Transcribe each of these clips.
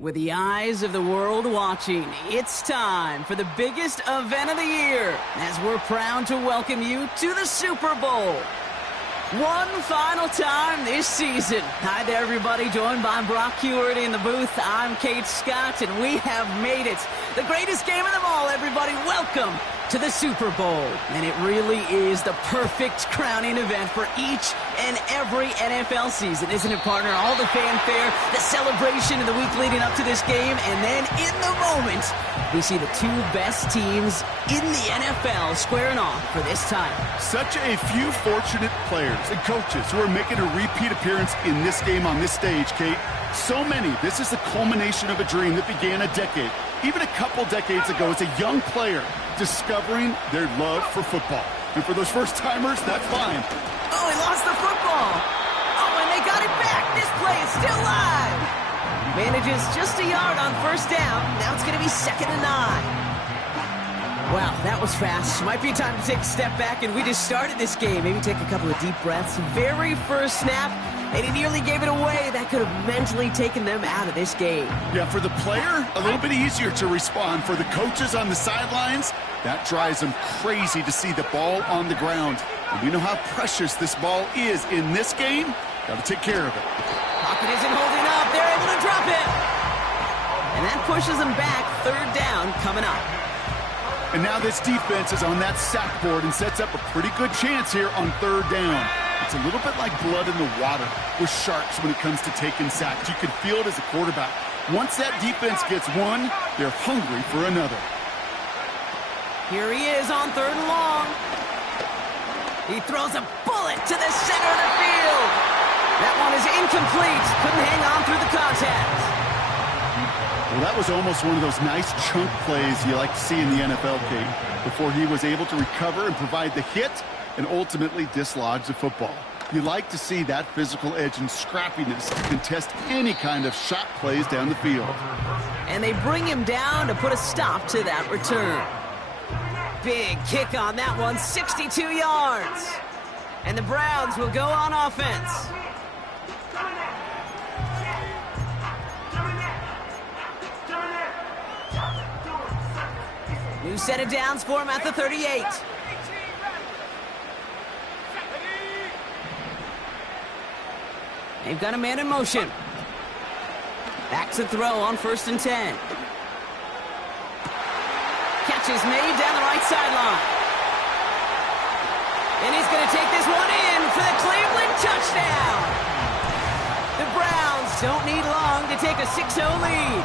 With the eyes of the world watching, it's time for the biggest event of the year as we're proud to welcome you to the Super Bowl. One final time this season. Hi there, everybody. Joined by Brock Heward in the booth. I'm Kate Scott, and we have made it. The greatest game of them all, everybody. Welcome to the Super Bowl. And it really is the perfect crowning event for each and every NFL season, isn't it, partner? All the fanfare, the celebration in the week leading up to this game, and then in the moment, we see the two best teams in the NFL squaring off for this title. Such a few fortunate players and coaches who are making a repeat appearance in this game on this stage, Kate. So many. This is the culmination of a dream that began a decade, even a couple decades ago, as a young player discovering their love for football. And for those first-timers, that's fine. Oh, he lost the football. Oh, and they got it back. This play is still live. Manages just a yard on first down. Now it's going to be 2nd and 9. Wow, that was fast. Might be time to take a step back, and we just started this game. Maybe take a couple of deep breaths. Very first snap, and he nearly gave it away. That could have mentally taken them out of this game. Yeah, for the player, a little bit easier to respond. For the coaches on the sidelines, that drives them crazy to see the ball on the ground. And we know how precious this ball is in this game. Got to take care of it. Pocket isn't holding up. They're able to drop it. And that pushes them back. 3rd down coming up. And now this defense is on that sack board and sets up a pretty good chance here on 3rd down. It's a little bit like blood in the water with sharks when it comes to taking sacks. You can feel it as a quarterback. Once that defense gets one, they're hungry for another. Here he is on 3rd and long. He throws a bullet to the center of the field. That one is incomplete. Couldn't hang on through the contact. Well, that was almost one of those nice chunk plays you like to see in the NFL, Kate, before he was able to recover and provide the hit and ultimately dislodge the football. You like to see that physical edge and scrappiness to contest any kind of shot plays down the field. And they bring him down to put a stop to that return. Big kick on that one, 62 yards. And the Browns will go on offense. New set of downs for him at the 38. They've got a man in motion. Back to throw on 1st and 10. Catch is made down the right sideline. And he's going to take this one in for the Cleveland touchdown. The Browns don't need long to take a 6-0 lead.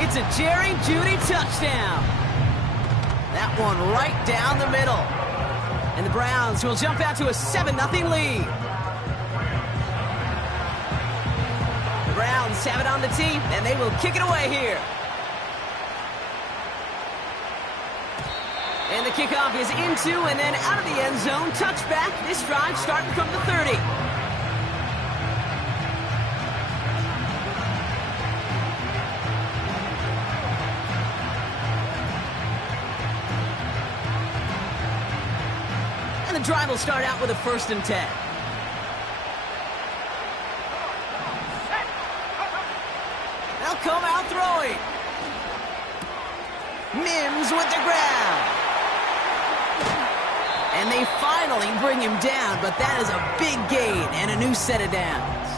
It's a Jerry Jeudy touchdown. That one right down the middle. And the Browns will jump out to a 7-0 lead. The Browns have it on the tee, and they will kick it away here. And the kickoff is into and then out of the end zone. Touchback. This drive starting from the 30. And the drive will start out with a 1st and 10. They'll come out throwing. Mims with the grab. And they finally bring him down, but that is a big gain and a new set of downs.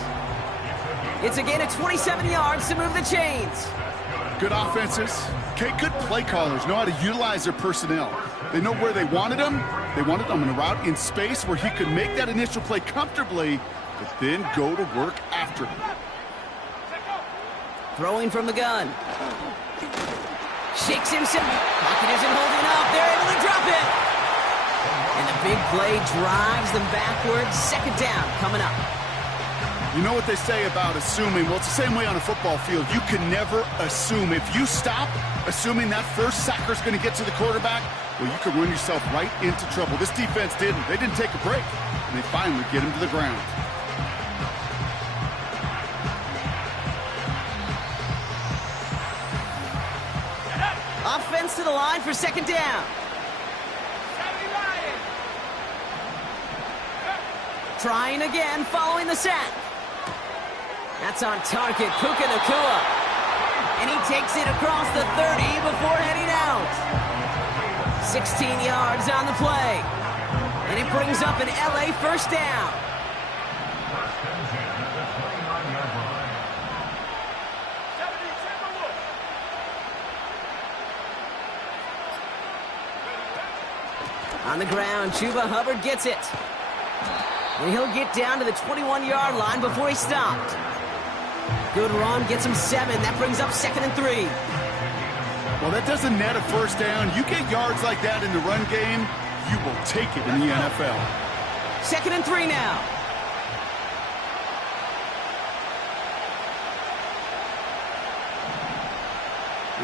It's a gain of 27 yards to move the chains. Good offenses. Okay, good play callers know how to utilize their personnel. They know where they wanted him. They wanted him in a route in space where he could make that initial play comfortably, but then go to work after him. Throwing from the gun. Shakes himself. Pocket isn't holding up. They're able to drop it. And the big play drives them backwards. 2nd down coming up. You know what they say about assuming? Well, it's the same way on a football field. You can never assume. If you stop assuming that first sacker's going to get to the quarterback, well, you could run yourself right into trouble. This defense didn't. They didn't take a break. And they finally get him to the ground. Offense to the line for 2nd down. Trying again following the sack. That's on target. Puka Nacua. And he takes it across the 30 before heading out. 16 yards on the play. And it brings up an LA first down. On the ground, Chuba Hubbard gets it. And he'll get down to the 21-yard line before he stopped. Good run, gets him 7. That brings up 2nd and 3. Well, that doesn't net a first down. You get yards like that in the run game, you will take it in the NFL. 2nd and 3 now.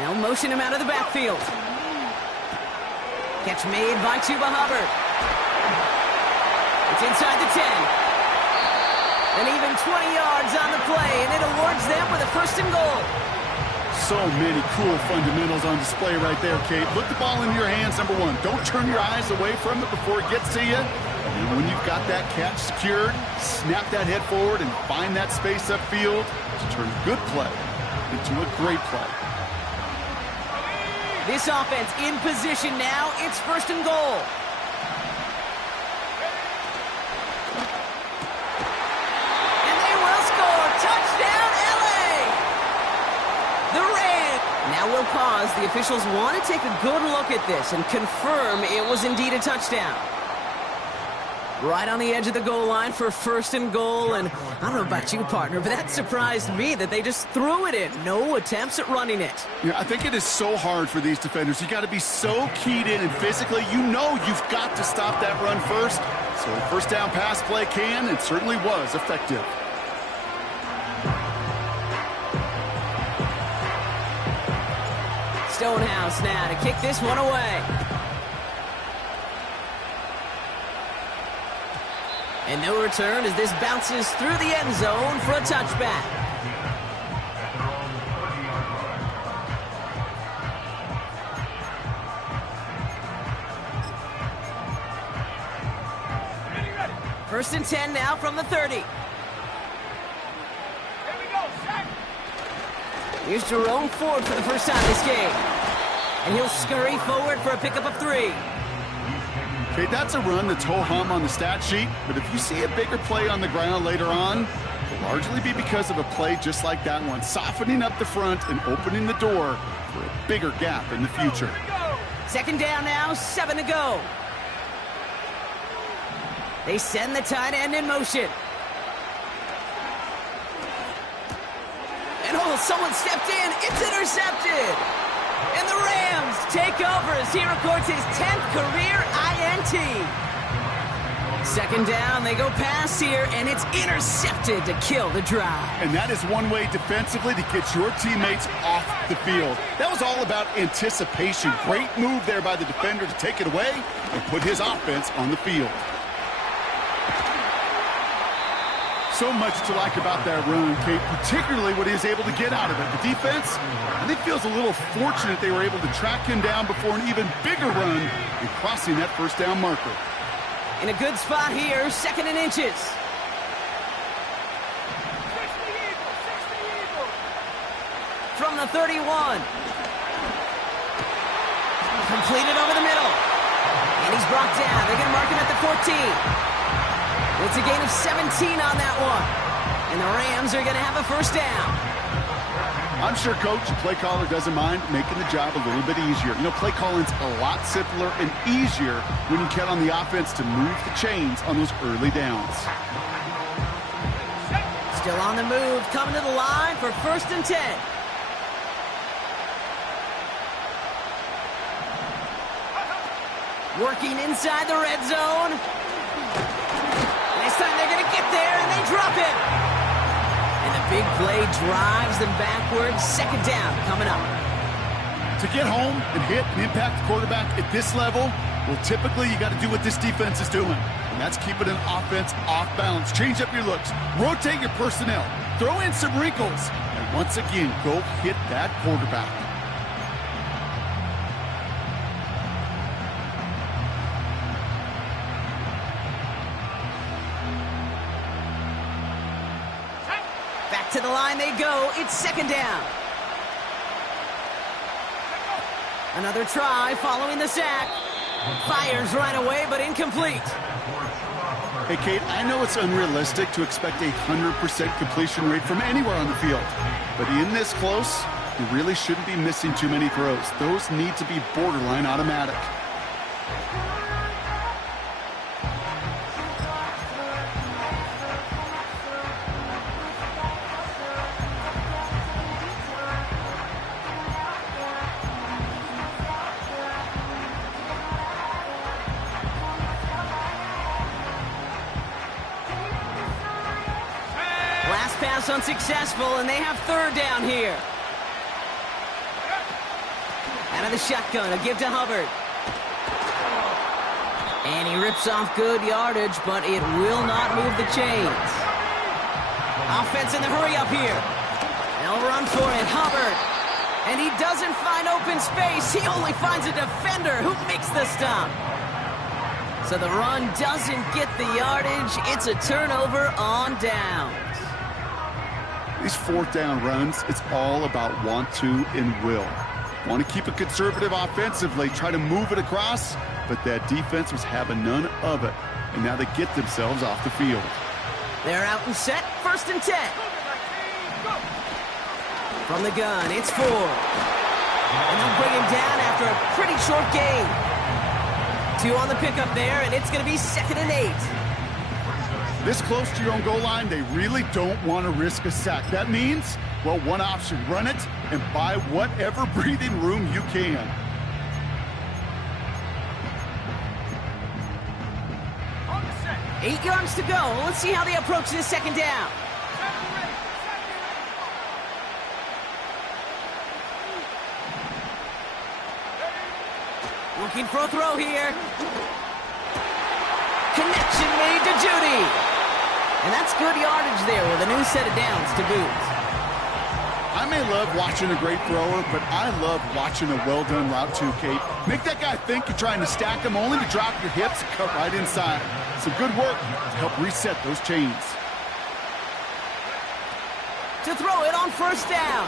Now motion him out of the backfield. Catch made by Chuba Hubbard. It's inside the 10. And even 20 yards on the play, and it awards them with a 1st and goal. So many cool fundamentals on display right there, Kate. Put the ball in your hands, number one. Don't turn your eyes away from it before it gets to you. And when you've got that catch secured, snap that head forward and find that space upfield to turn a good play into a great play. This offense in position now. It's 1st and goal. And they will score. Touchdown, LA! The Rams. Now we'll pause. The officials want to take a good look at this and confirm it was indeed a touchdown. Right on the edge of the goal line for 1st and goal. And I don't know about you, partner, but that surprised me that they just threw it in. No attempts at running it. Yeah, I think it is so hard for these defenders. You got to be so keyed in, and physically, you know you've got to stop that run first. So the first down pass play can and certainly was effective. Stonehouse now to kick this one away. And no return as this bounces through the end zone for a touchback. First and 10 now from the 30. Here we go, set. Here's Jerome Ford for the first time this game. And he'll scurry forward for a pickup of 3. Okay, that's a run that's ho-hum on the stat sheet, but if you see a bigger play on the ground later on, it'll largely be because of a play just like that one, softening up the front and opening the door for a bigger gap in the future. 2nd down now, 7 to go. They send the tight end in motion. And oh, someone stepped in. It's intercepted. And the Rams take over as he records his 10th career INT. 2nd down, they go pass here, and it's intercepted to kill the drive. And that is one way defensively to get your teammates off the field. That was all about anticipation. Great move there by the defender to take it away and put his offense on the field. So much to like about that run, Kate, particularly what he was able to get out of it. The defense, I think, feels a little fortunate they were able to track him down before an even bigger run and crossing that first down marker. In a good spot here, 2nd and inches. From the 31. Completed over the middle. And he's brought down. They're going to mark him at the 14. It's a gain of 17 on that one. And the Rams are going to have a first down. I'm sure Coach, the play caller, doesn't mind making the job a little bit easier. You know, play calling's a lot simpler and easier when you count on the offense to move the chains on those early downs. Still on the move, coming to the line for 1st and 10. Working inside the red zone. This time they're going to get there, and they drop it. And the big play drives them backwards. 2nd down coming up. To get home and hit and impact the quarterback at this level, well, typically you got to do what this defense is doing, and that's keeping an offense off balance. Change up your looks, rotate your personnel, throw in some wrinkles, and once again, go hit that quarterback. To the line they go. It's 2nd down. Another try following the sack. Fires right away, but incomplete. Hey, Kate, I know it's unrealistic to expect a 100% completion rate from anywhere on the field. But in this close, you really shouldn't be missing too many throws. Those need to be borderline automatic. Last pass unsuccessful, and they have third down here. Out of the shotgun, a give to Hubbard. And he rips off good yardage, but it will not move the chains. Offense in the hurry up here. They'll run for it, Hubbard. And he doesn't find open space. He only finds a defender who makes the stop. So the run doesn't get the yardage. It's a turnover on downs. These fourth down runs, it's all about want to and will. Want to keep it conservative offensively, try to move it across, but that defense was having none of it. And now they get themselves off the field. They're out and set, 1st and 10. From the gun, it's 4. And they'll bring him down after a pretty short gain. 2 on the pickup there, and it's going to be 2nd and 8. This close to your own goal line, they really don't want to risk a sack. That means, well, one option, run it and buy whatever breathing room you can. On the set. 8 yards to go. Let's see how they approach this 2nd down. Looking for a throw here. Connection made to Judy. And that's good yardage there with a new set of downs to boot. I may love watching a great thrower, but I love watching a well-done route too, Kate. Make that guy think you're trying to stack him only to drop your hips and cut right inside. Some good work to help reset those chains. To throw it on 1st down.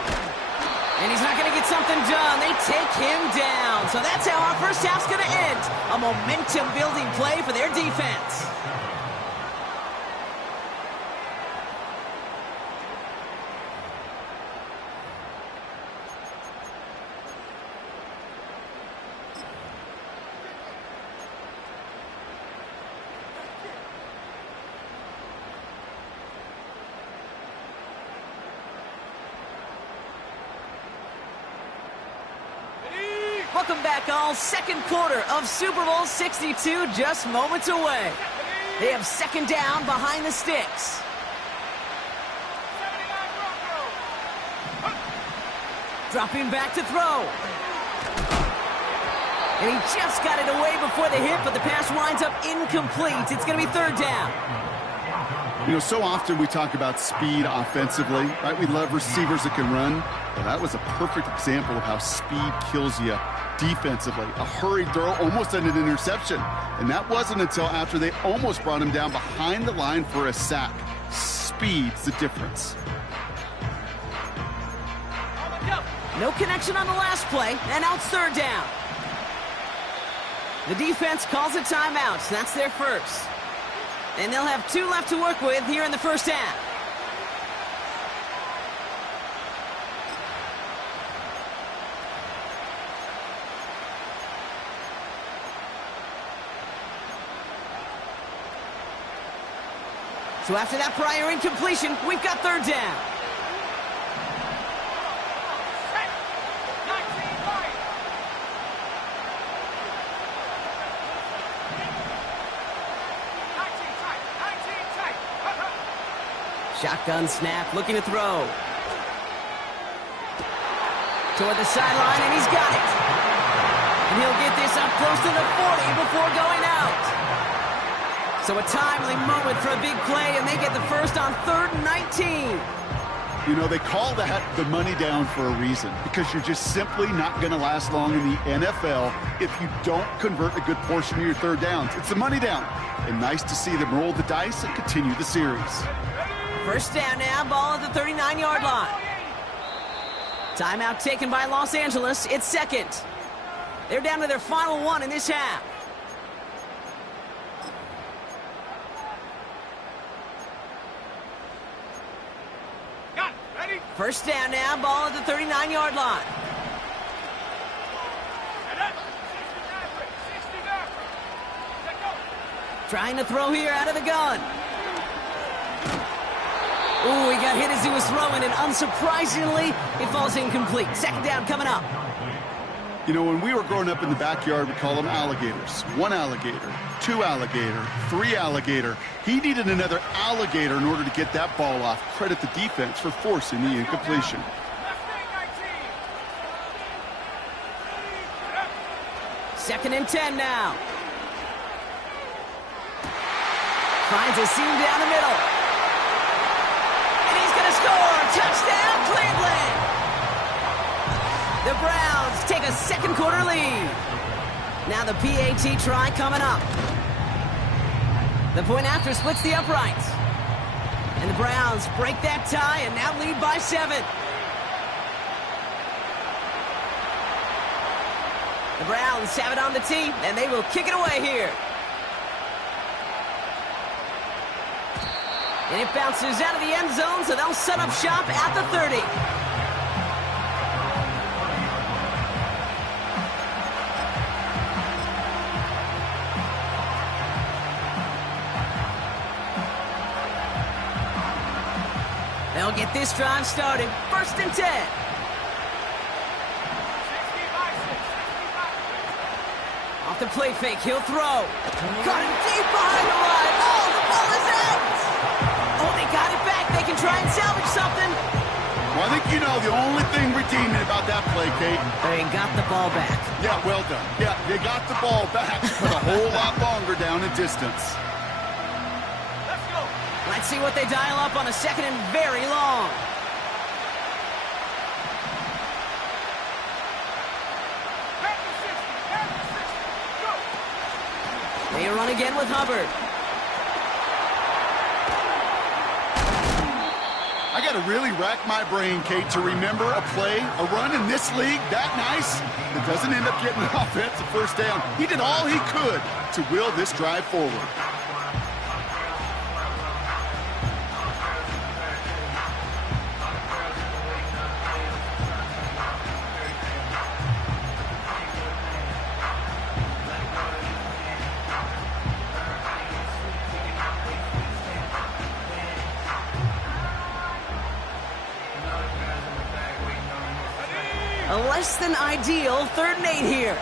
And he's not going to get something done. They take him down. So that's how our first half's going to end. A momentum-building play for their defense. Welcome back, all. 2nd quarter of Super Bowl 62 just moments away. They have 2nd down behind the sticks. Dropping back to throw. And he just got it away before the hit, but the pass winds up incomplete. It's going to be 3rd down. You know, so often we talk about speed offensively, right? We love receivers that can run. Well, that was a perfect example of how speed kills you defensively. A hurried throw almost ended an interception. And that wasn't until after they almost brought him down behind the line for a sack. Speed's the difference. No connection on the last play, and now it's 3rd down. The defense calls a timeout. That's their first. And they'll have 2 left to work with here in the 1st half. So after that prior incompletion, we've got 3rd down. Shotgun snap, looking to throw. Toward the sideline, and he's got it. And he'll get this up close to the 40 before going out. So a timely moment for a big play, and they get the first on 3rd and 19. You know, they call that the money down for a reason, because you're just simply not going to last long in the NFL if you don't convert a good portion of your 3rd downs. It's the money down. And nice to see them roll the dice and continue the series. 1st down now, ball at the 39-yard line. Timeout taken by Los Angeles. It's 2nd. They're down to their final one in this half. Got it. Ready? First down now, ball at the 39-yard line. Trying to throw here out of the gun. Ooh, he got hit as he was throwing, and unsurprisingly, it falls incomplete. Second down coming up. You know, when we were growing up in the backyard, we call them alligators. 1 alligator, 2 alligator, 3 alligator. He needed another alligator in order to get that ball off. Credit the defense for forcing the incompletion. Second and 10 now. Finds a seam down the middle. And he's going to score. Touchdown, Cleveland. The Browns take a second quarter lead. Now the PAT try coming up. The point after splits the uprights. And the Browns break that tie and now lead by 7. The Browns have it on the tee, and they will kick it away here. And it bounces out of the end zone, so they'll set up shop at the 30. They'll get this drive started. First and 10. Off the play fake, he'll throw. Got him deep behind the line. Oh, the ball is out! Oh, they got it back. They can try and salvage something. Well, I think you know the only thing redeeming about that play, Kate. They got the ball back. Yeah, well done. Yeah, they got the ball back, but a whole lot longer down in distance. Let's go. Let's see what they dial up on a second and very long. They run again with Hubbard. I got to really rack my brain, Kate, to remember a play, a run in this league that nice that doesn't end up getting an offensive first down. He did all he could to will this drive forward. A less than ideal 3rd and 8 here.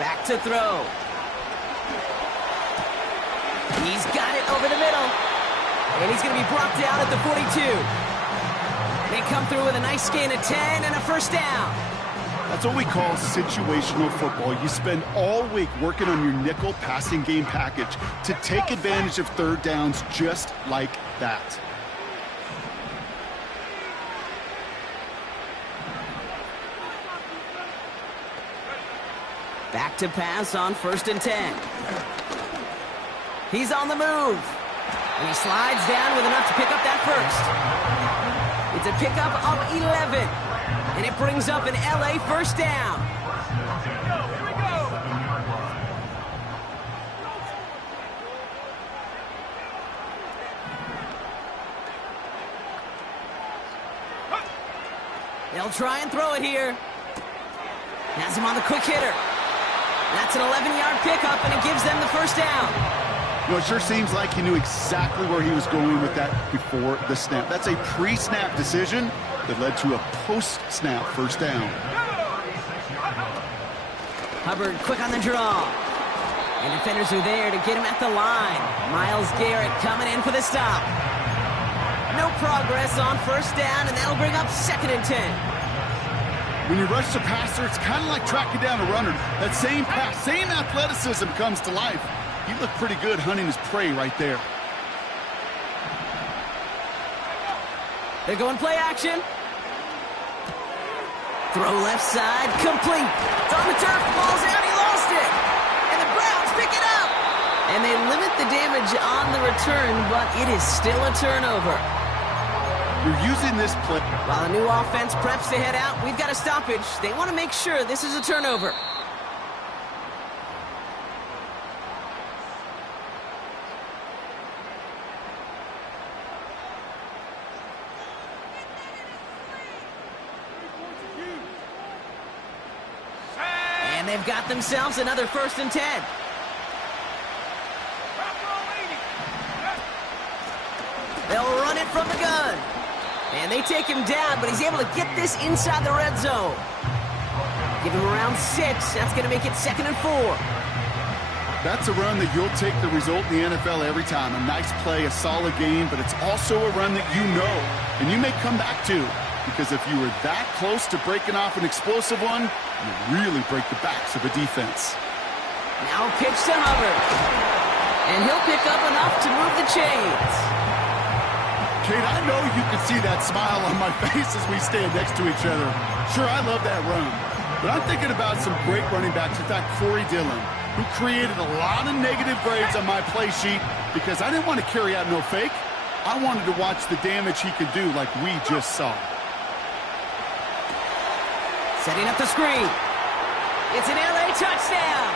Back to throw. He's got it over the middle. And he's going to be brought down at the 42. They come through with a nice gain of 10 and a first down. That's what we call situational football. You spend all week working on your nickel passing game package to take advantage of 3rd downs just like that. Back to pass on 1st and 10. He's on the move. And he slides down with enough to pick up that first. It's a pickup of 11. And it brings up an LA first down. Here we go. They'll try and throw it here. Has him on the quick hitter. That's an 11-yard pickup, and it gives them the first down. You know, it sure seems like he knew exactly where he was going with that before the snap. That's a pre-snap decision that led to a post-snap first down. Hubbard quick on the draw. And defenders are there to get him at the line. Myles Garrett coming in for the stop. No progress on first down, and that'll bring up 2nd and 10. When you rush the passer, it's kind of like tracking down a runner. That same pass, same athleticism comes to life. He looked pretty good hunting his prey right there. They're going play action. Throw left side, complete. It's on the turf, the ball's out, he lost it. And the Browns pick it up. And they limit the damage on the return, but it is still a turnover. You're using this play. While the new offense preps to head out, we've got a stoppage. They want to make sure this is a turnover. And they've got themselves another 1st and 10. They'll run it from the gun. And they take him down, but he's able to get this inside the red zone. Give him around 6. That's going to make it 2nd and 4. That's a run that you'll take the result in the NFL every time. A nice play, a solid game, but it's also a run that you know, and you may come back to. Because if you were that close to breaking off an explosive one, you really break the backs of a defense. Now pitch to Hubbard. And he'll pick up enough to move the chains. Kate, I know you can see that smile on my face as we stand next to each other. Sure, I love that run. But I'm thinking about some great running backs. In fact, Corey Dillon, who created a lot of negative grades on my play sheet because I didn't want to carry out no fake. I wanted to watch the damage he could do like we just saw. Setting up the screen. It's an LA touchdown.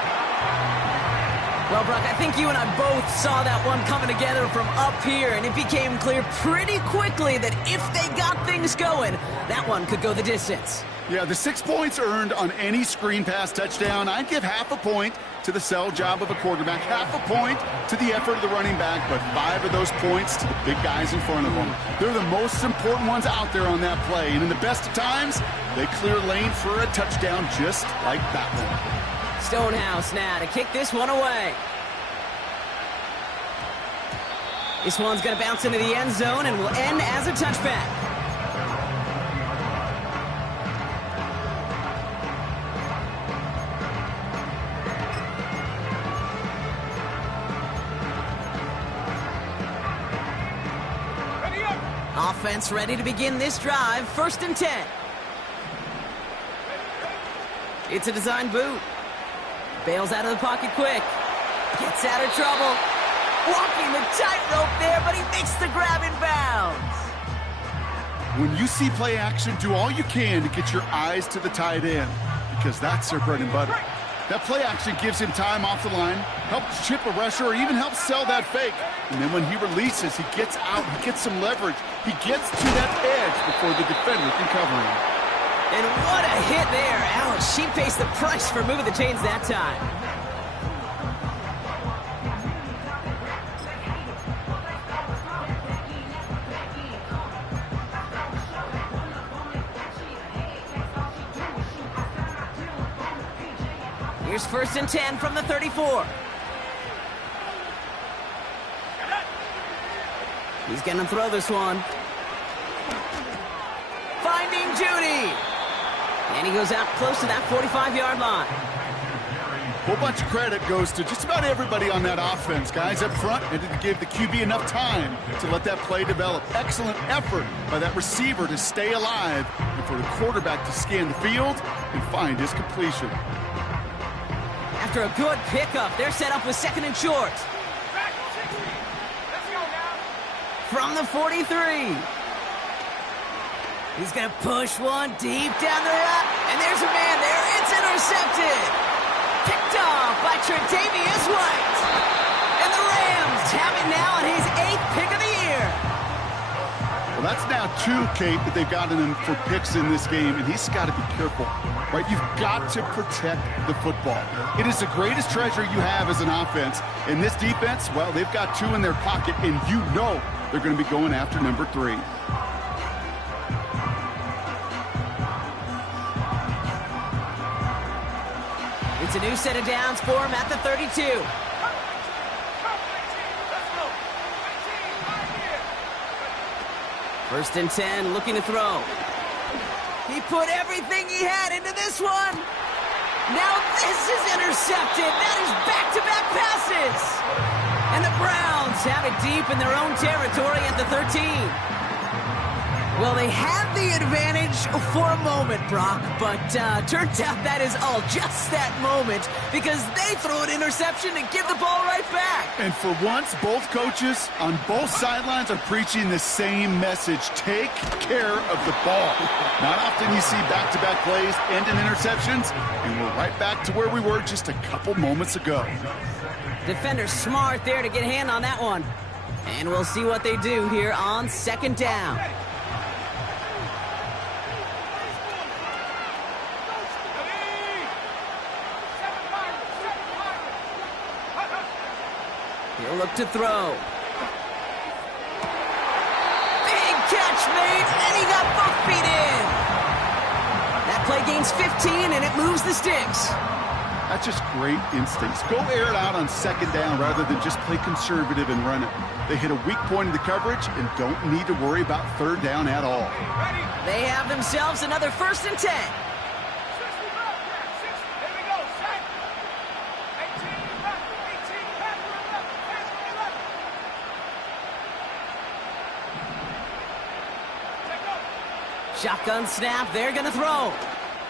Well, Brock, I think you and I both saw that one coming together from up here, and it became clear pretty quickly that if they got things going, that one could go the distance. Yeah, the 6 points earned on any screen pass touchdown. I'd give half a point to the sell job of a quarterback, half a point to the effort of the running back, but 5 of those points to the big guys in front of them. They're the most important ones out there on that play, and in the best of times, they clear lane for a touchdown just like that one. Stonehouse now to kick this one away. This one's going to bounce into the end zone and will end as a touchback. Ready up. Offense ready to begin this drive. 1st and 10. It's a design boot. Bails out of the pocket quick. Gets out of trouble. Walking the tightrope there, but he makes the grab in bounds. When you see play action, do all you can to get your eyes to the tight end, because that's their bread and butter. That play action gives him time off the line, helps chip a rusher, or even helps sell that fake. And then when he releases, he gets out, he gets some leverage. He gets to that edge before the defender can cover him. And what a hit there. Ouch, she pays the price for moving the chains that time. Here's 1st and 10 from the 34. He's going to throw this one. Finding Judy. And he goes out close to that 45-yard line. A whole bunch of credit goes to just about everybody on that offense. Guys up front and to give the QB enough time to let that play develop. Excellent effort by that receiver to stay alive and for the quarterback to scan the field and find his completion. After a good pickup, they're set up with 2nd and short. Back 60. Let's go now. From the 43. He's going to push one deep down the route. And there's a man there. It's intercepted. Picked off by Tre'Davious White. And the Rams have it now on his 8th pick of the year. Well, that's now 2, Kate, that they've gotten him for picks in this game, and he's got to be careful, right? You've got to protect the football. It is the greatest treasure you have as an offense. And this defense, well, they've got 2 in their pocket, and you know they're going to be going after number 3. It's a new set of downs for him at the 32. Let's go. 19, right here. 1st and 10, looking to throw. He put everything he had into this one. Now this is intercepted. That is back-to-back passes. And the Browns have it deep in their own territory at the 13. Well, they had the advantage for a moment, Brock, but turns out that is all just that moment because they throw an interception and give the ball right back. And for once, both coaches on both sidelines are preaching the same message. Take care of the ball. Not often you see back-to-back plays end in interceptions, and we're right back to where we were just a couple moments ago. Defender smart there to get a hand on that one. And we'll see what they do here on second down. He'll look to throw. Big catch made, and he got both feet in. That play gains 15, and it moves the sticks. That's just great instincts. Go air it out on second down rather than just play conservative and run it. They hit a weak point in the coverage and don't need to worry about third down at all. They have themselves another 1st and 10. Shotgun snap, they're going to throw.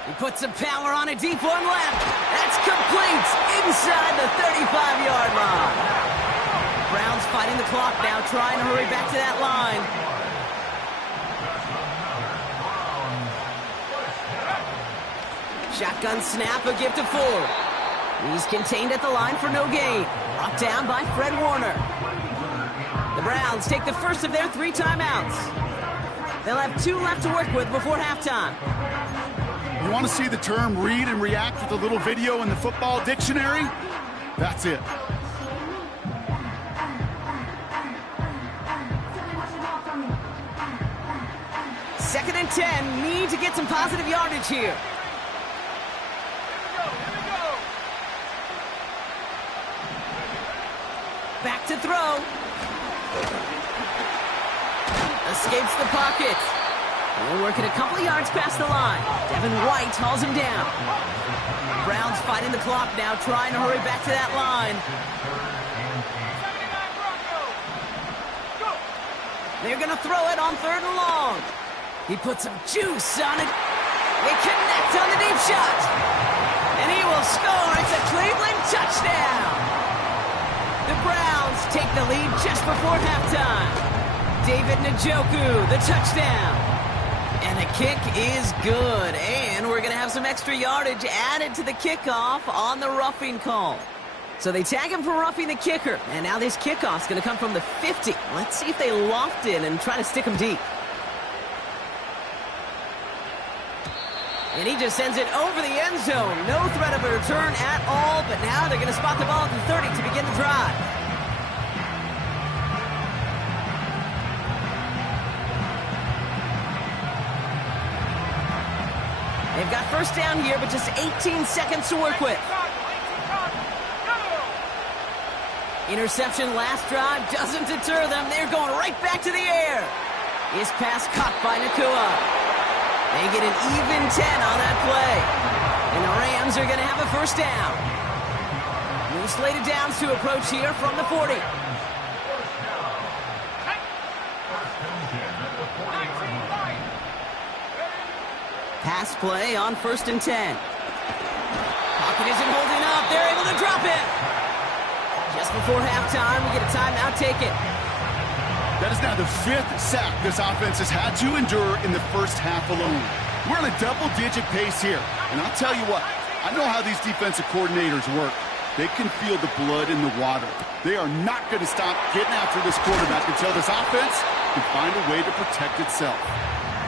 He puts some power on a deep one left. That's complete inside the 35-yard line. Browns fighting the clock now, trying to hurry back to that line. Shotgun snap, a give to Ford. He's contained at the line for no gain. Brought down by Fred Warner. The Browns take the first of their 3 timeouts. They'll have 2 left to work with before halftime. You want to see the term read and react with a little video in the football dictionary? That's it. Second and 10, need to get some positive yardage here. Back to throw. Escapes the pocket. We're working a couple of yards past the line. Devin White hauls him down. Browns fighting the clock now, trying to hurry back to that line. They're going to throw it on 3rd and long. He puts some juice on it. They connect on the deep shot. And he will score. It's a Cleveland touchdown. The Browns take the lead just before halftime. David Njoku, the touchdown. And the kick is good. And we're going to have some extra yardage added to the kickoff on the roughing call. So they tag him for roughing the kicker. And now this kickoff's going to come from the 50. Let's see if they loft in and try to stick him deep. And he just sends it over the end zone. No threat of a return at all. But now they're going to spot the ball at the 30 to begin the drive. They've got first down here, but just 18 seconds to work with. Interception last drive doesn't deter them. They're going right back to the air. His pass caught by Nakua. They get an even 10 on that play. And the Rams are going to have a first down. New slated downs to approach here from the 40. Pass play on 1st and 10. Pocket isn't holding up. They're able to drop it. Just before halftime, we get a timeout taken. That is now the 5th sack this offense has had to endure in the first half alone. We're on a double-digit pace here. And I'll tell you what, I know how these defensive coordinators work. They can feel the blood in the water. They are not going to stop getting after this quarterback until this offense can find a way to protect itself.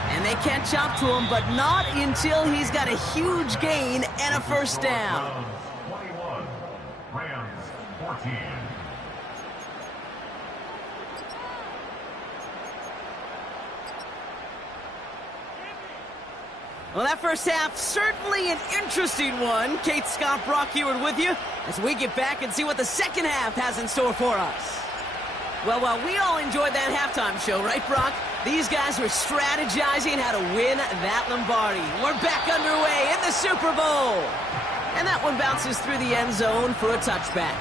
And they can't chop to him, but not until he's got a huge gain and a first down. 21, Rams 14. Well, that first half, certainly an interesting one. Kate, Scott, Brock Heward with you as we get back and see what the second half has in store for us. Well, we all enjoyed that halftime show, right, Brock? These guys were strategizing how to win that Lombardi. We're back underway in the Super Bowl. And that one bounces through the end zone for a touchback.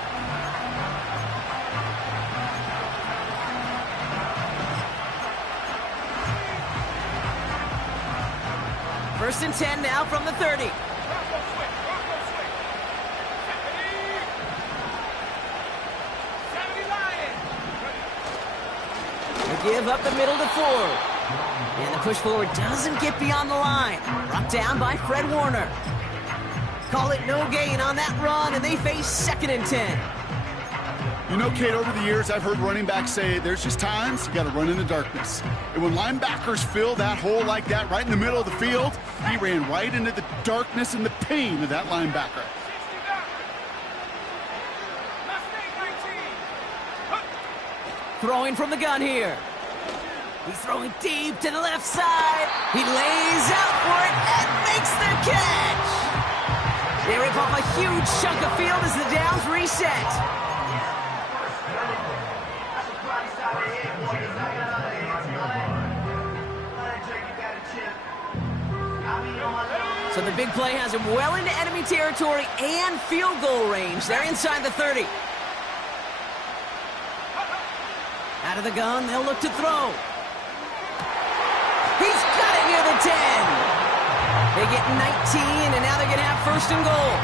First and 10 now from the 30. give up the middle to Ford. And the push forward doesn't get beyond the line. Brought down by Fred Warner. Call it no gain on that run, and they face 2nd and 10. You know, Kate, over the years, I've heard running backs say there's just times you got to run in the darkness. And when linebackers fill that hole like that right in the middle of the field, he ran right into the darkness and the pain of that linebacker. Throwing from the gun here. He's throwing deep to the left side. He lays out for it and makes the catch. They rip off a huge chunk of field as the downs reset. So the big play has him well into enemy territory and field goal range. They're inside the 30. Out of the gun, they'll look to throw. He's got it near the 10. They get 19, and now they're going to have 1st and goal.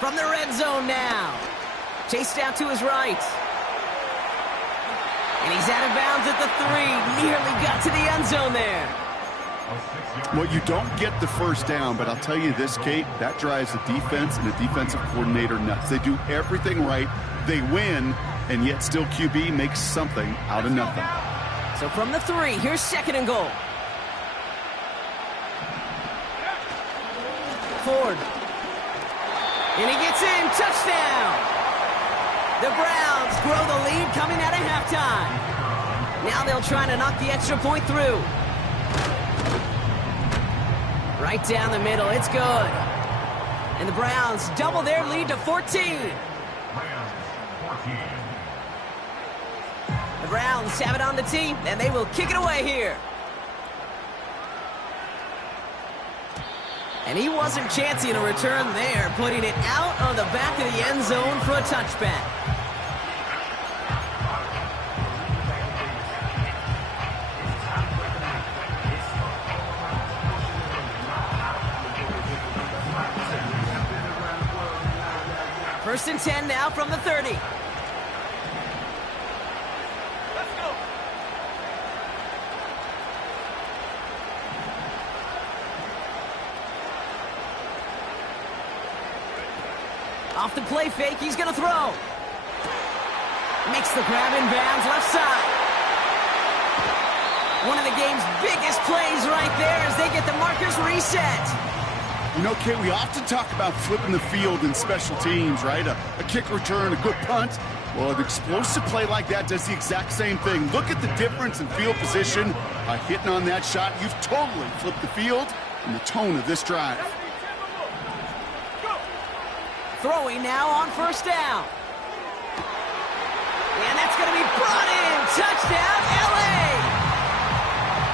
From the red zone now. Chased out to his right. And he's out of bounds at the 3. Nearly got to the end zone there. Well, you don't get the 1st down, but I'll tell you this, Kate, that drives the defense and the defensive coordinator nuts. They do everything right. They win, and yet still QB makes something out of nothing. So from the 3, here's 2nd and goal. Ford. And he gets in, touchdown! The Browns grow the lead coming out of halftime. Now they'll try to knock the extra point through. Right down the middle, it's good. And the Browns double their lead to 14. The Browns have it on the tee, and they will kick it away here. And he wasn't chancing a return there, putting it out on the back of the end zone for a touchback. First and 10 now from the 30. Let's go. Off the play fake, he's going to throw. Makes the grab in bounds, left side. One of the game's biggest plays right there as they get the markers reset. You know, Kate, we often talk about flipping the field in special teams, right? A kick return, a good punt. Well, an explosive play like that does the exact same thing. Look at the difference in field position. By hitting on that shot, you've totally flipped the field and the tone of this drive. Throwing now on 1st down. And that's going to be brought in. Touchdown, L.A.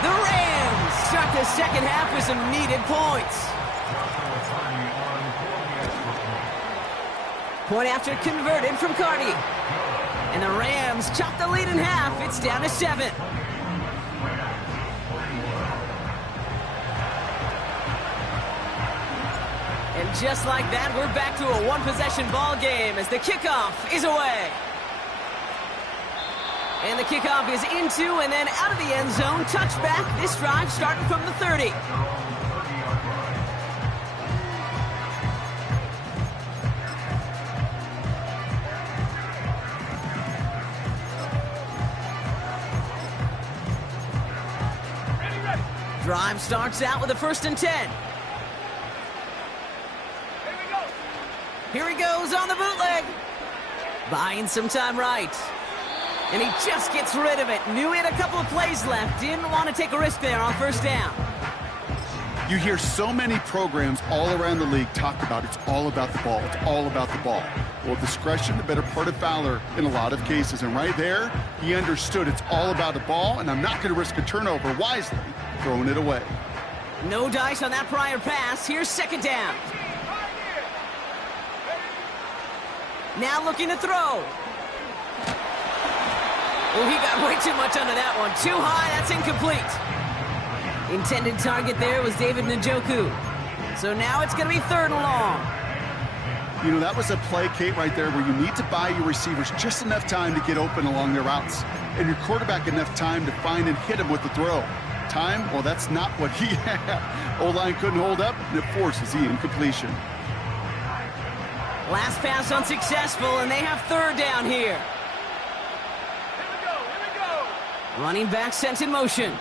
The Rams start the 2nd half with some needed points. Point after converted from Cardi. And the Rams chop the lead in half. It's down to 7. And just like that, we're back to a 1-possession ball game as the kickoff is away. And the kickoff is into and then out of the end zone. Touchback. This drive starting from the 30. Drive starts out with a 1st and 10. Here he goes on the bootleg. Buying some time right. And he just gets rid of it. Knew he had a couple of plays left. Didn't want to take a risk there on 1st down. You hear so many programs all around the league talk about it's all about the ball. It's all about the ball. Well, discretion, the better part of Fowler in a lot of cases. And right there, he understood it's all about the ball, and I'm not going to risk a turnover wisely, throwing it away. No dice on that prior pass. Here's 2nd down. Now looking to throw. Oh, he got way too much under that one. Too high, that's incomplete. Intended target there was David Njoku. So now it's going to be 3rd and long. You know, that was a play, Kate, right there where you need to buy your receivers just enough time to get open along their routes. And your quarterback enough time to find and hit him with the throw. Time? Well, that's not what he had. O-line couldn't hold up, and it forces the incompletion. Last pass unsuccessful, and they have 3rd down here. Here we go. Running back sent in motion.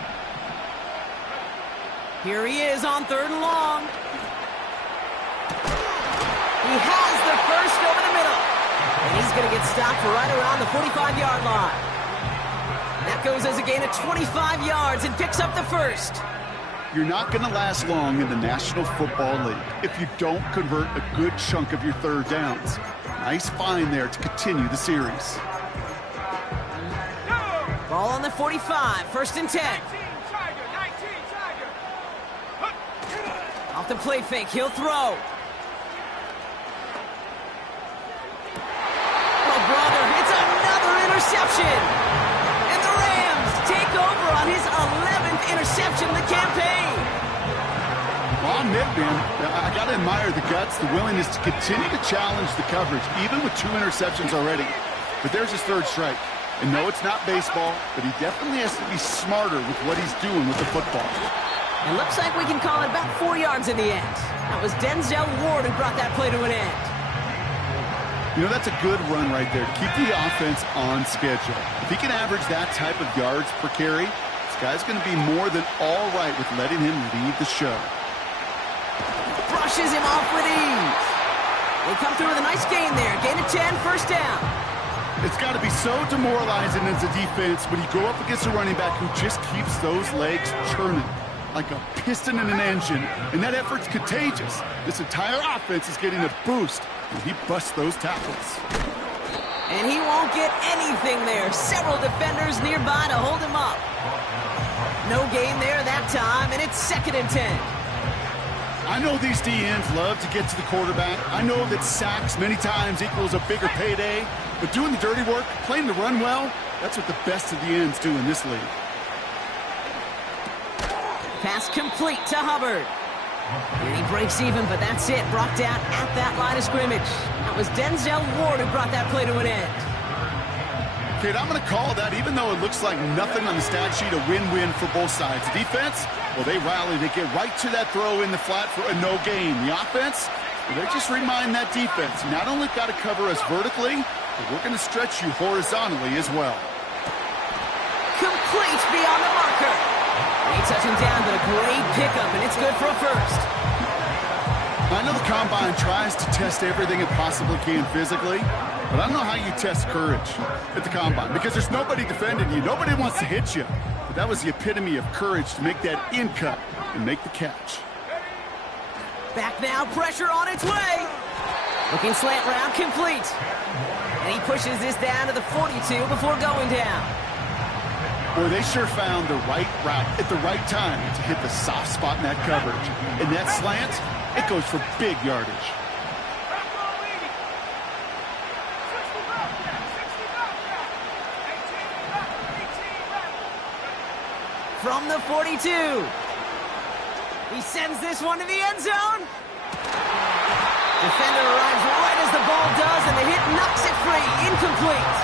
Here he is on 3rd and long. He has the first over the middle. And he's going to get stopped right around the 45-yard line. That goes as a gain of 25 yards and picks up the first. You're not going to last long in the National Football League if you don't convert a good chunk of your 3rd downs. Nice find there to continue the series. Ball on the 45, 1st and 10. 19 Tiger. Off the play fake, he'll throw. Oh, brother, it's another interception. And the Rams take over on his 11th interception of the campaign. Well, I'll admit, man, I got to admire the guts, the willingness to continue to challenge the coverage, even with 2 interceptions already. But there's his 3rd strike. And no, it's not baseball, but he definitely has to be smarter with what he's doing with the football. It looks like we can call it about 4 yards in the end. That was Denzel Ward who brought that play to an end. You know, that's a good run right there to keep the offense on schedule. If he can average that type of yards per carry, this guy's going to be more than all right with letting him lead the show. Brushes him off with ease. They come through with a nice gain there. Gain of 10, 1st down. It's got to be so demoralizing as a defense when you go up against a running back who just keeps those legs churning like a piston in an engine, and that effort's contagious. This entire offense is getting a boost when he busts those tackles. And he won't get anything there. Several defenders nearby to hold him up. No gain there that time, and it's 2nd and 10. I know these DNs love to get to the quarterback. I know that sacks many times equals a bigger payday, but doing the dirty work, playing the run well, that's what the best of the ends do in this league. Pass complete to Hubbard. And he breaks even, but that's it. Brought down at that line of scrimmage. That was Denzel Ward who brought that play to an end. Kate, I'm going to call that, even though it looks like nothing on the stat sheet, a win-win for both sides. The defense, well, they rally. They get right to that throw in the flat for a no gain. The offense, well, they just remind that defense, you not only got to cover us vertically, but we're going to stretch you horizontally as well. Complete beyond the marker. They touch him down, but a great pickup, and it's good for a first. I know the Combine tries to test everything it possibly can physically, but I don't know how you test courage at the Combine, because there's nobody defending you. Nobody wants to hit you. But that was the epitome of courage to make that in cut and make the catch. Back now, pressure on its way. Looking slant route, complete. And he pushes this down to the 42 before going down. Boy, they sure found the right route at the right time to hit the soft spot in that coverage. And that slant, it goes for big yardage. From the 42. He sends this one to the end zone. Defender arrives right as the ball does, and the hit knocks it free. Incomplete.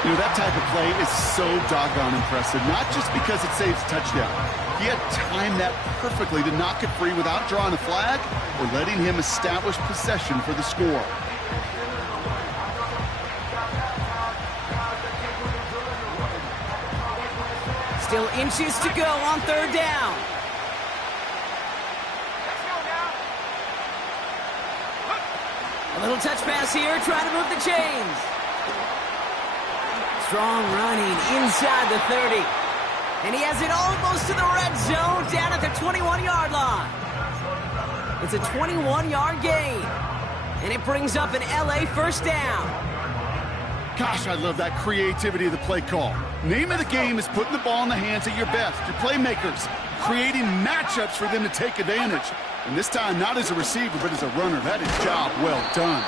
You know, that type of play is so doggone impressive, not just because it saves a touchdown. He had timed that perfectly to knock it free without drawing a flag or letting him establish possession for the score. Still inches to go on 3rd down. A little touch pass here, trying to move the chains. Strong running inside the 30. And he has it almost to the red zone, down at the 21-yard line. It's a 21-yard gain. And it brings up an LA 1st down. Gosh, I love that creativity of the play call. Name of the game is putting the ball in the hands of your best, your playmakers, creating matchups for them to take advantage. And this time, not as a receiver, but as a runner. That is job well done.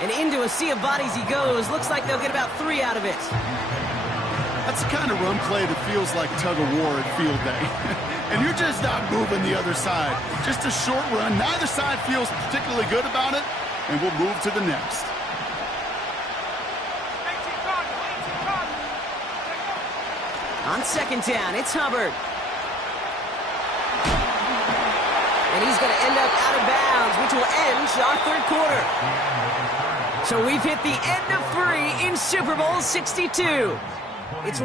And into a sea of bodies he goes. Looks like they'll get about 3 out of it. That's the kind of run play that feels like tug-of-war at field day. And you're just not moving the other side. Just a short run. Neither side feels particularly good about it. And we'll move to the next. 18 Cardinals, 18 Cardinals. On second down, it's Hubbard. And he's going to end up out of bounds, which will end our third quarter. So we've hit the end of 3 in Super Bowl 62. It's...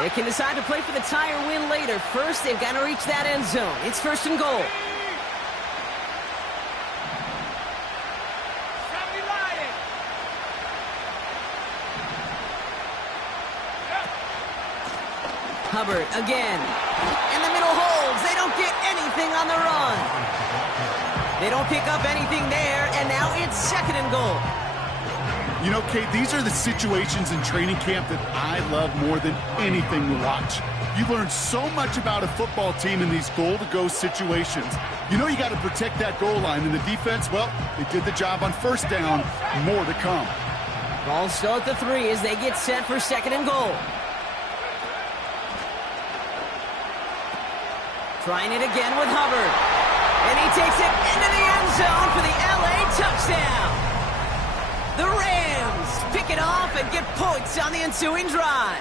They can decide to play for the tie or win later. First, they've got to reach that end zone. It's first and goal. 70 Lions. Hubbard again. And the middle holds. They don't get anything on the run. They don't pick up anything there, and now it's second and goal. You know, Kate, these are the situations in training camp that I love more than anything to watch. You learn so much about a football team in these goal-to-go situations. You know you got to protect that goal line, and the defense, well, they did the job on first down. More to come. Ball still at the 3 as they get set for second and goal. Trying it again with Hubbard. And he takes it into the end zone for the LA touchdown. The Rams pick it off and get points on the ensuing drive.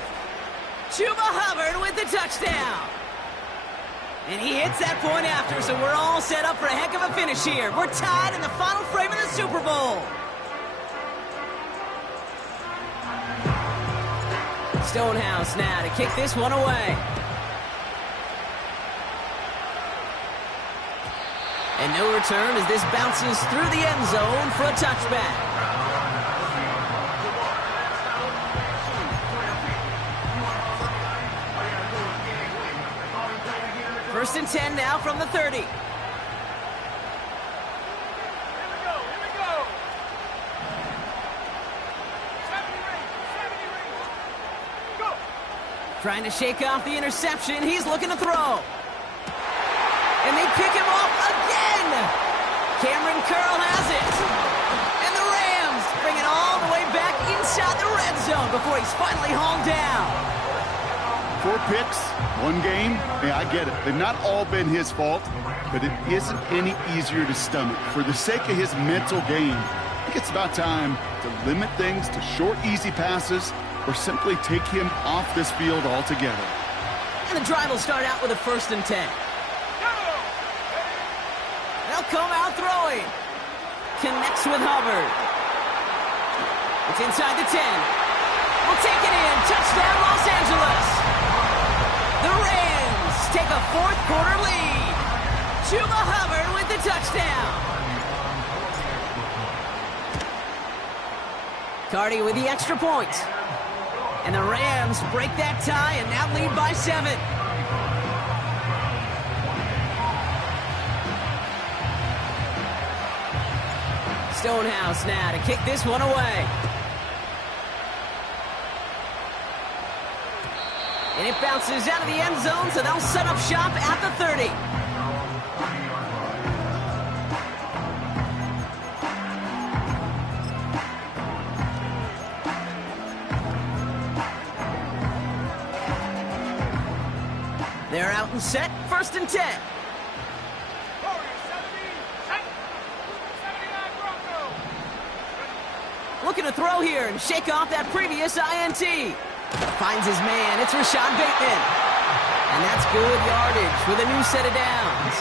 Chuba Hubbard with the touchdown. And he hits that point after, so we're all set up for a heck of a finish here. We're tied in the final frame of the Super Bowl. Stonehouse now to kick this one away. And no return as this bounces through the end zone for a touchback. First and 10 now from the 30. Here we go, here we go. 70 rings, go. Trying to shake off the interception. He's looking to throw. And they pick him off again. Cameron Curl has it. And the Rams bring it all the way back inside the red zone before he's finally hauled down. 4 picks, 1 game. Yeah, I get it. They've not all been his fault, but it isn't any easier to stomach. For the sake of his mental game, I think it's about time to limit things to short, easy passes or simply take him off this field altogether. And the drive will start out with a first and 10. They'll come out throwing. Connects with Hubbard. It's inside the 10. We'll take it in. Touchdown, Los Angeles. The Rams take a fourth quarter lead. Chuba Hubbard with the touchdown. Cardi with the extra point. And the Rams break that tie and now lead by 7. Stonehouse now to kick this one away. And it bounces out of the end zone, so they'll set up shop at the 30. They're out and set, first and 10. Looking to throw here and shake off that previous INT. Finds his man. It's Rashad Bateman. And that's good yardage with a new set of downs.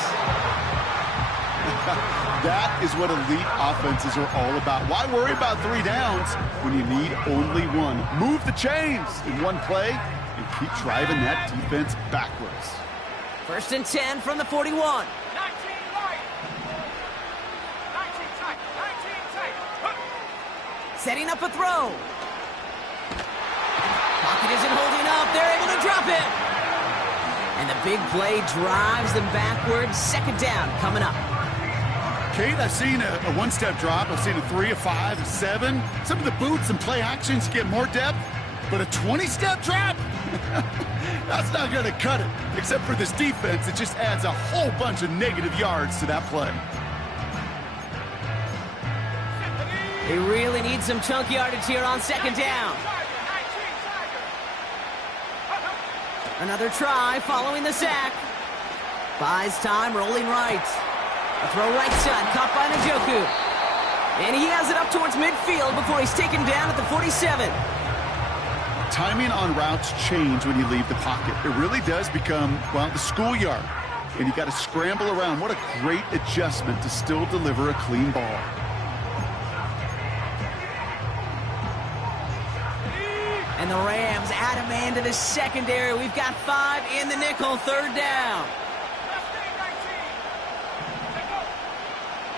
That is what elite offenses are all about. Why worry about 3 downs when you need only 1? Move the chains in 1 play and keep driving that defense backwards. First and 10 from the 41. 19 right. 19 tight. 19 tight. Setting up a throw. Pocket isn't holding up. They're able to drop it. And the big play drives them backwards. Second down coming up. Kate, I've seen a one-step drop. I've seen a 3, a 5, a 7. Some of the boots and play actions get more depth, but a 20-step drop? That's not going to cut it. Except for this defense, it just adds a whole bunch of negative yards to that play. They really need some chunk yardage here on second down. Another try following the sack. Buys time, rolling right. A throw right side, caught by Njoku. And he has it up towards midfield before he's taken down at the 47. Timing on routes change when you leave the pocket. It really does become, well, the schoolyard. And you got to scramble around. What a great adjustment to still deliver a clean ball. And the Rams add a man to the secondary. We've got 5 in the nickel, third down.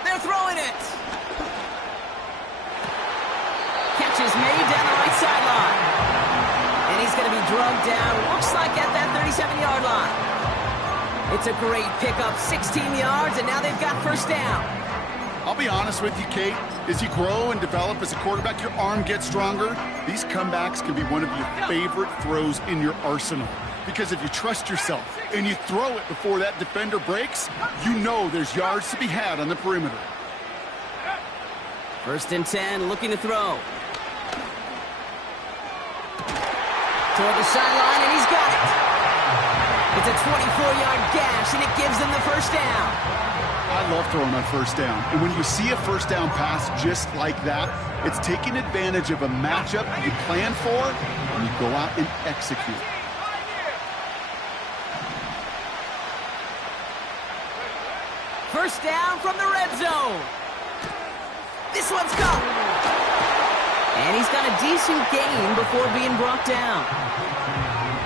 They're throwing it. Catch is made down the right sideline. And he's going to be drugged down, looks like at that 37-yard line. It's a great pickup, 16 yards, and now they've got first down. I'll be honest with you, Kate. As you grow and develop as a quarterback, your arm gets stronger. These comebacks can be one of your favorite throws in your arsenal. Because if you trust yourself and you throw it before that defender breaks, you know there's yards to be had on the perimeter. First and 10, looking to throw. Toward the sideline, and he's got it. It's a 24-yard gash, and it gives them the first down. I love throwing on first down. And when you see a first down pass just like that, it's taking advantage of a matchup you plan for, and you go out and execute. First down from the red zone. This one's gone. And he's got a decent gain before being brought down.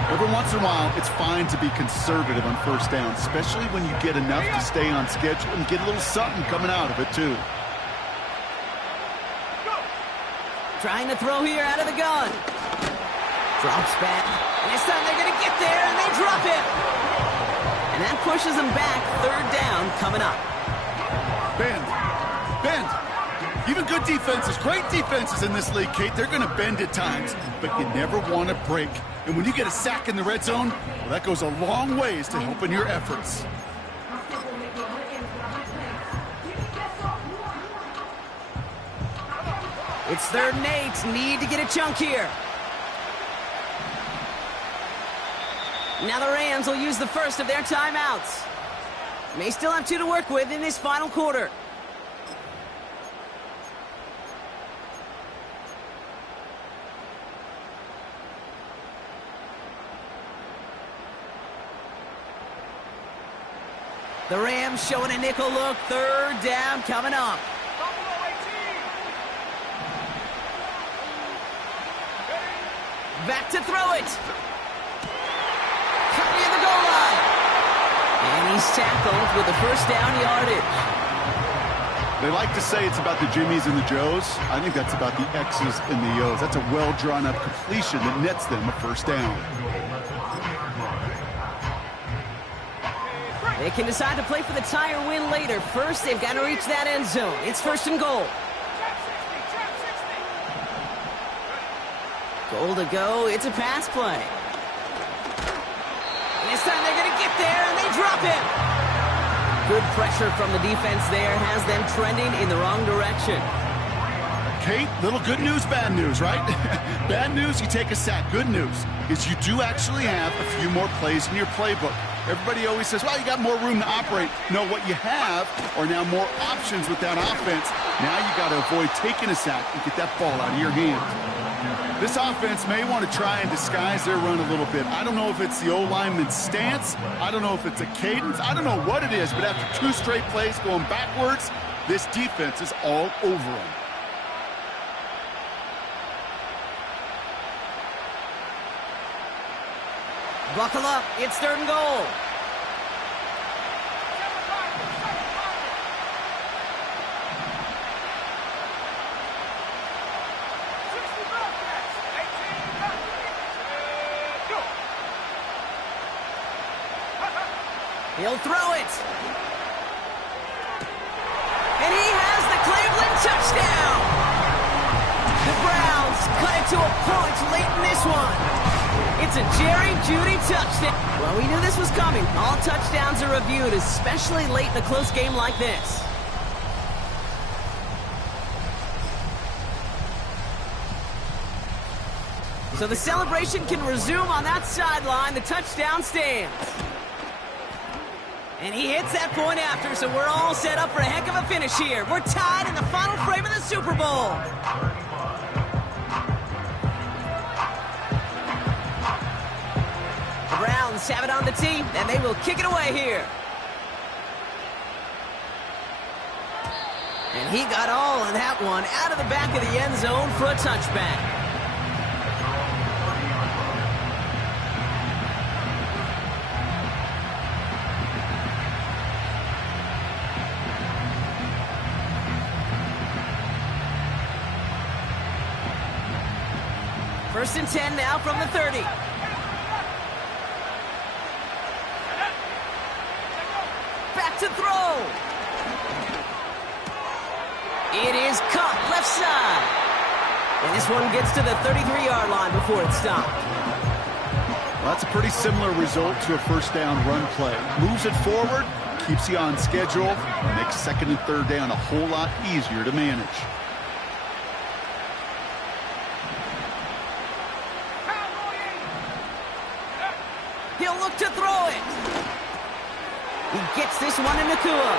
Every once in a while, it's fine to be conservative on first down, especially when you get enough to stay on schedule and get a little something coming out of it, too. Trying to throw here out of the gun. Drops back. And this time they're going to get there, and they drop it. And that pushes them back. Third down coming up. Bend. Bend. Even good defenses, great defenses in this league, Kate, they're going to bend at times, but you never want to break. And when you get a sack in the red zone, well, that goes a long ways to helping your efforts. It's 3rd and 8. Need to get a chunk here. Now the Rams will use the first of their timeouts. May still have 2 to work with in this final quarter. The Rams showing a nickel look. 3rd down coming up. Back to throw it. Cut near the goal line. And he's tackled with the first down yardage. They like to say it's about the Jimmies and the Joes. I think that's about the X's and the O's. That's a well-drawn-up completion that nets them a first down. They can decide to play for the tie or win later. First, they've got to reach that end zone. It's 1st and goal. Goal to go. It's a pass play. And this time they're going to get there, and they drop him. Good pressure from the defense there has them trending in the wrong direction. Kate, little good news, bad news, right? Bad news, you take a sack. Good news is you do actually have a few more plays in your playbook. Everybody always says, well, you got more room to operate. No, what you have are now more options with that offense. Now you got to avoid taking a sack and get that ball out of your hand. This offense may want to try and disguise their run a little bit. I don't know if it's the O-lineman's stance. I don't know if it's a cadence. I don't know what it is, but after 2 straight plays going backwards, this defense is all over them. Buckle up. It's 3rd and goal. He'll throw it. The Browns cut it to a point late in this one. It's a Jerry Jeudy touchdown. Well, we knew this was coming. All touchdowns are reviewed, especially late in a close game like this. So the celebration can resume on that sideline. The touchdown stands. And he hits that point after, so we're all set up for a heck of a finish here. We're tied in the final frame of the Super Bowl. The Browns have it on the tee, and they will kick it away here. And he got all of that one out of the back of the end zone for a touchback. First and 10 now from the 30. Back to throw. It is caught left side. And this one gets to the 33-yard line before it's stopped. Well, that's a pretty similar result to a first down run play. Moves it forward, keeps you on schedule, makes second and third down a whole lot easier to manage. He'll look to throw it. He gets this one in Nakua.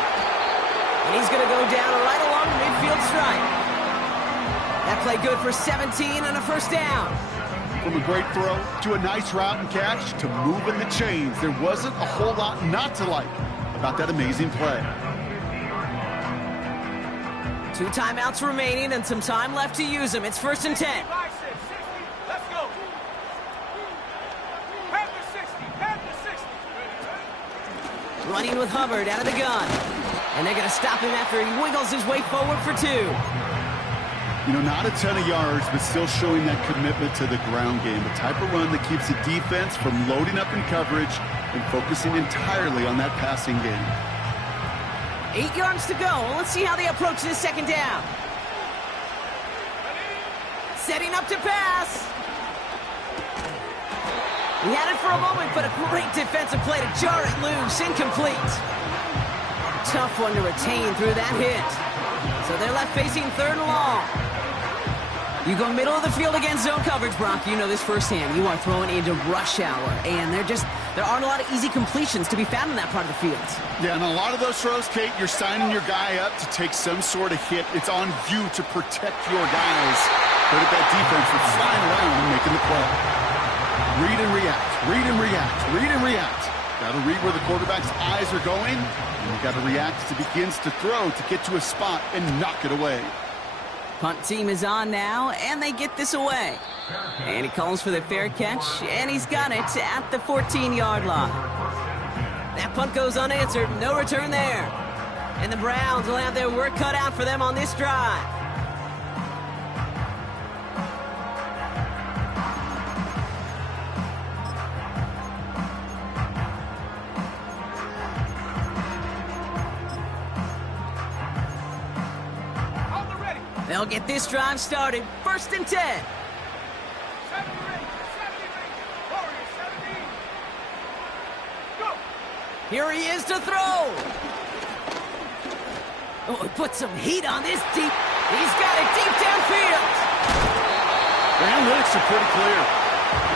And he's going to go down right along the midfield stripe. That play good for 17 and a first down. From a great throw to a nice route and catch to moving the chains, there wasn't a whole lot not to like about that amazing play. 2 timeouts remaining and some time left to use them. It's first and 10. 5, 6, 60. Let's go. Panther 60. Panther 60. Running with Hubbard out of the gun. And they're going to stop him after he wiggles his way forward for 2. You know, not a ton of yards, but still showing that commitment to the ground game. The type of run that keeps the defense from loading up in coverage and focusing entirely on that passing game. 8 yards to go. Let's see how they approach this second down. Setting up to pass. He had it for a moment, but a great defensive play to jar it loose. Incomplete. Tough one to retain through that hit. So they're left facing third and long. You go middle of the field against zone coverage, Brock. You know this firsthand. You are throwing into rush hour, and there aren't a lot of easy completions to be found in that part of the field. Yeah, and a lot of those throws, Kate, you're signing your guy up to take some sort of hit. It's on you to protect your guys. But at that defense, we're flying around and making the play. Read and react, read and react, read and react. Got to read where the quarterback's eyes are going, and you got to react as he begins to throw to get to a spot and knock it away. Punt team is on now, and they get this away. And he calls for the fair catch, and he's got it at the 14-yard line. That punt goes unanswered, no return there. And the Browns will have their work cut out for them on this drive. They'll get this drive started. First and 10. 70 ring. 70 ring. Warriors 17. Go. Here he is to throw. Oh, he put some heat on this deep. He's got it deep downfield. The analytics are pretty clear.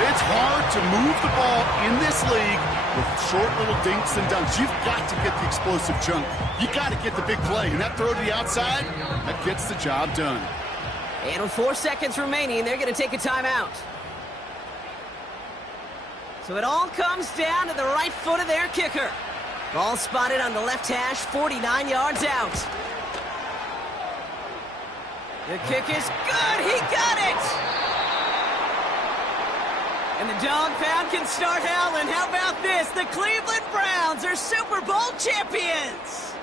It's hard to move the ball in this league with short little dinks and dunks. You've got to get the explosive chunk. You got to get the big play. And that throw to the outside, that gets the job done. And with 4 seconds remaining, they're going to take a timeout. So it all comes down to the right foot of their kicker. Ball spotted on the left hash, 49 yards out. The kick is good. He got it. And the dog pound can start howling. How about this? The Cleveland Browns are Super Bowl champions.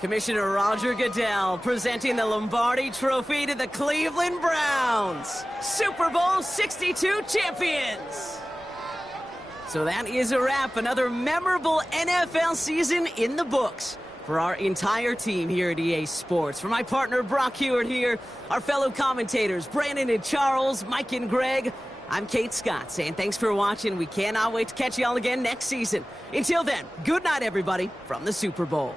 Commissioner Roger Goodell presenting the Lombardi Trophy to the Cleveland Browns, Super Bowl 62 champions. So that is a wrap. Another memorable NFL season in the books for our entire team here at EA Sports. For my partner Brock Hewitt here, our fellow commentators Brandon and Charles, Mike and Greg, I'm Kate Scott saying thanks for watching. We cannot wait to catch you all again next season. Until then, good night everybody from the Super Bowl.